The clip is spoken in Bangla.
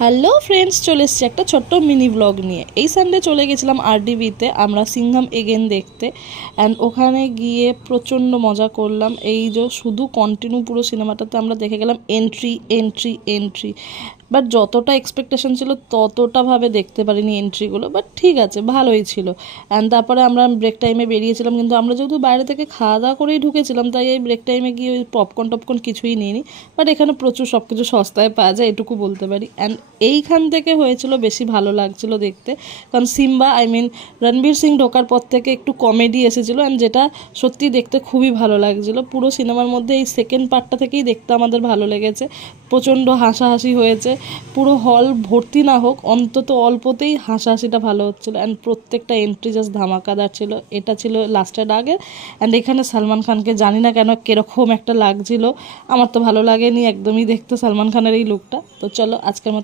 হ্যালো ফ্রেন্ডস, চলে এসেছি একটা ছোট্ট মিনি ব্লগ নিয়ে। এই সানডে চলে গেছিলাম আরডিবিতে আমরা সিংহাম এগেন দেখতে। অ্যান্ড ওখানে গিয়ে প্রচণ্ড মজা করলাম। এই যে শুধু কন্টিনিউ পুরো সিনেমাটাতে আমরা দেখে গেলাম এন্ট্রি এন্ট্রি এন্ট্রি। বাট যতটা এক্সপেকটেশন ছিল ততটাভাবে দেখতে পারিনি এন্ট্রিগুলো, বাট ঠিক আছে, ভালোই ছিল। অ্যান্ড তারপরে আমরা ব্রেক টাইমে বেরিয়েছিলাম, কিন্তু আমরা যেহেতু বাইরে থেকে খাওয়া দাওয়া করেই ঢুকেছিলাম, তাই এই ব্রেক টাইমে গিয়ে ওই পপকর্ন টপকর্ন কিছুই নিইনি। বাট এখানে প্রচুর সব কিছু সস্তায় পাওয়া যায়, এটুকু বলতে পারি। অ্যান্ড এইখান থেকে হয়েছিল বেশি ভালো লাগছিল দেখতে, কারণ সিম্বা রণবীর সিং ঢোকার পর থেকে একটু কমেডি এসেছিলো, অ্যান্ড যেটা সত্যি দেখতে খুবই ভালো লাগছিলো। পুরো সিনেমার মধ্যে এই সেকেন্ড পার্টটা থেকেই দেখতে আমাদের ভালো লেগেছে। প্রচণ্ড হাসাহাসি হয়েছে, পুরো হল ভর্তি না হোক অন্তত অল্পতেই হাসাহাসিটা ভালো হচ্ছিলো। অ্যান্ড প্রত্যেকটা এন্ট্রি জাস্ট ধামাকাদার ছিল। এটা ছিল লাস্টের আগে। অ্যান্ড এখানে সালমান খানকে জানি না কেন কীরকম একটা লাগছিল, আমার তো ভালো লাগেনি একদমই দেখতে সালমান খানের এই লুকটা। তো চলো আজকের মতো